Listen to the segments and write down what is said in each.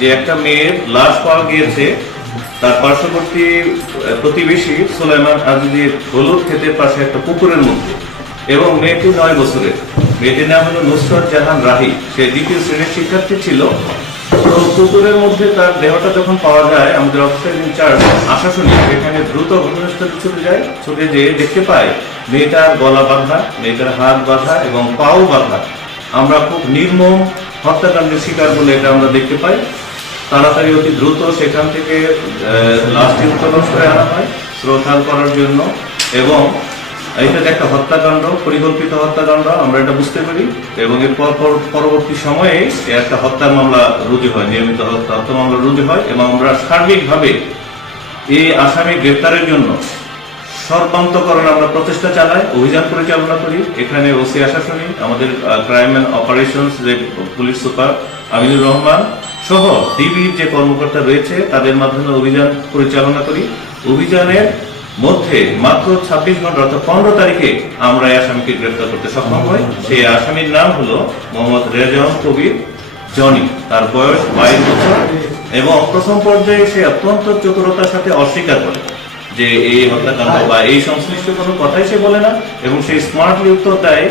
যে একটা মেয়ের লাশ পাওয়া গিয়েছে, তার পার্শ্ববর্তী প্রতিবেশী সুলাইমান আজিজের হলুদ ক্ষেতের পাশে একটা পুকুরের মধ্যে। এবং মেয়েটি নয় বছরের। মেয়েটির নাম হলো নুসরত জাহান রাহি। সে দ্বিতীয় শ্রেণির শিক্ষার্থী ছিল। তো পুকুরের মধ্যে তার দেহটা যখন পাওয়া যায়, আমাদের অফিসার ইনচার্জ আশাশুনি, সেখানে দ্রুত ঘটনাস্থলে ছুটে যায়। ছুটে যেয়ে দেখতে পায়, মেয়েটার গলা বাঁধা, মেয়েটার হাত বাঁধা এবং পাও বাঁধা। আমরা খুব নির্মম হত্যাকাণ্ডের শিকার বলে এটা আমরা দেখতে পাই। তাড়াতাড়ি অতি দ্রুত সেখান থেকে লাশটি উত্তোলন করে আনা হয় শ্রদ্ধাল করার জন্য। এবং এটা একটা হত্যাকাণ্ড, পরিকল্পিত হত্যাকাণ্ড, আমরা এটা বুঝতে পারি। এবং এর পর পর- পরবর্তী সময়ে একটা হত্যা মামলা রুজু হয়, নিয়মিত হত্যা হত্যা মামলা রুজু হয়। এবং আমরা সার্বিকভাবে এই আসামি গ্রেপ্তারের জন্য সর্বান্তকরণ আমরা প্রচেষ্টা চালাই, অভিযান পরিচালনা করি। এখানে ওসি আশাসনী আমাদের ক্রাইম অ্যান্ড অপারেশনস যে পুলিশ সুপার আমিনুর রহমান সহ ডিবির যে কর্মকর্তা রয়েছে, তাদের মাধ্যমে অভিযান পরিচালনা করি। অভিযানের মধ্যে মাত্র ছাব্বিশ ঘণ্টা অর্থাৎ পনেরো তারিখে আমরা এই আসামিকে গ্রেফতার করতে সক্ষম হই। সেই আসামির নাম হলো মোহাম্মদ রেজন কবির, জনি। তার বয়স বাইশ বছর এবং প্রথম পর্যায়ে সে অত্যন্ত চতুরতার সাথে অস্বীকার করে। যে এই হত্যাকাণ্ড বা এই সংশ্লিষ্ট কোনো কথাই সে বলে না, এবং সেই উত্তর দেয়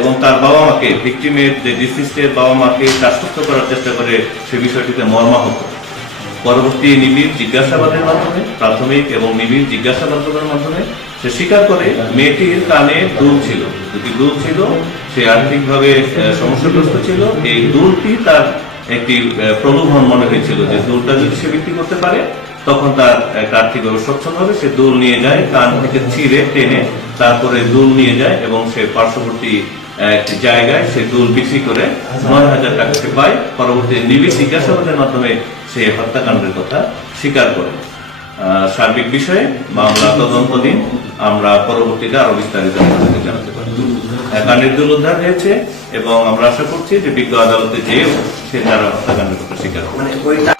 এবং তার বাবা মাকে ভিক্টিমের যে ডিসিস্টের বাবা মাকে শ্বাসরুদ্ধ করার চেষ্টা করে সে বিষয়টিতে মর্মাহত। পরবর্তী নিবিড় জিজ্ঞাসাবাদের মাধ্যমে, প্রাথমিক এবং নিবিড় জিজ্ঞাসাবাদের মাধ্যমে, সে স্বীকার করে মেয়েটির কানে দুল ছিল। দুটি দুল ছিল, সে আর্থিকভাবে সমস্যাগ্রস্ত ছিল। এই দুলটি তার একটি প্রলোভন মনে হয়েছিল যে দুলটা যদি সে বিক্রি করতে পারে তখন তার আর্থিকভাবে সচ্ছল হবে সে দুল নিয়ে যায়, কান থেকে ছিঁড়ে টেনে তারপরে দুল নিয়ে যায় এবং সে পার্শ্ববর্তী জায়গায় সে দুল বিক্রি করে নয় হাজার টাকা সে পায়। পরবর্তী জিজ্ঞাসাবাদের মাধ্যমে সে হত্যাকাণ্ডের কথা স্বীকার করে। সার্বিক বিষয়ে মামলা তদন্তদিন আমরা পরবর্তীতে আরও বিস্তারিত জানাতে পারি। কানের দুল উদ্ধার হয়েছে এবং আমরা আশা করছি যে বিজ্ঞ আদালতে যেও সে তারা হত্যাকাণ্ডের কথা স্বীকার করবে। মানে